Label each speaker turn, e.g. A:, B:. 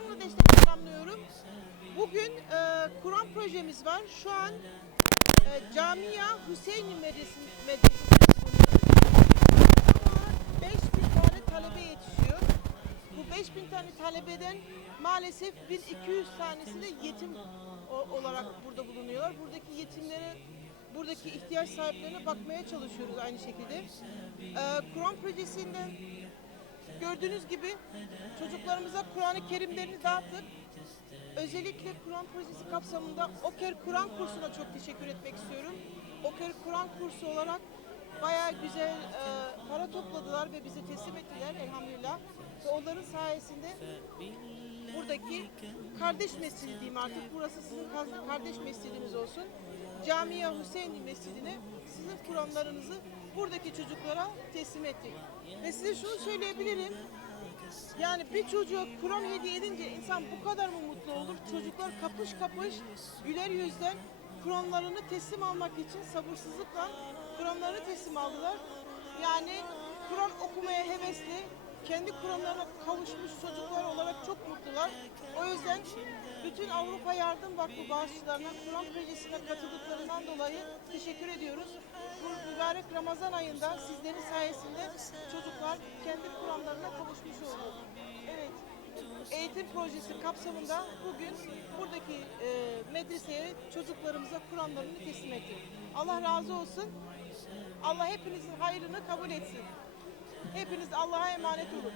A: Kur'an'la destek. Bugün e, Kur'an projemiz var. Şu an e, Camia Hüseyin'i medresesi, medresesi Ama 5000 tane talebe yetişiyor. Bu 5000 tane talebeden maalesef 1200 tanesi de yetim olarak burada bulunuyor. Buradaki yetimlere buradaki ihtiyaç sahiplerine bakmaya çalışıyoruz aynı şekilde. Ee, Kur'an projesinden gördüğünüz gibi çocuklarımıza Kur'an-ı Kerimlerini dağıttık. Özellikle Kur'an projesi kapsamında Oker Kur'an kursuna çok teşekkür etmek istiyorum. Oker Kur'an kursu olarak bayağı güzel e, para topladılar ve bize teslim ettiler elhamdülillah. Ve onların sayesinde buradaki kardeş mescidi diyeyim artık. Burası sizin kardeş mescidiniz olsun. Camia Hüseyinli Mescidi'ne sizin Kur'anlarınızı buradaki çocuklara teslim ettik. Ve size şunu söyleyebilirim. Yani bir çocuğa Kur'an hediye edince insan bu kadar mı mutlu olur? Çocuklar kapış kapış güler yüzden Kur'anlarını teslim almak için sabırsızlıkla Kur'anlarını teslim aldılar. Yani Kur'an okumaya hevesli, kendi Kur'anlarına kavuşmuş olarak çok mutlular. O yüzden bütün Avrupa Yardım Vakfı bağışçılarına Kur'an projesine katıldıklarından dolayı teşekkür ediyoruz. Bu mübarek Ramazan ayında sizlerin sayesinde çocuklar kendi Kur'anlarına kavuşmuş oldu. Evet. Eğitim projesi kapsamında bugün buradaki e, medreseye çocuklarımıza Kur'anlarını teslim ettik. Allah razı olsun. Allah hepinizin hayrını kabul etsin. Hepiniz Allah'a emanet olun.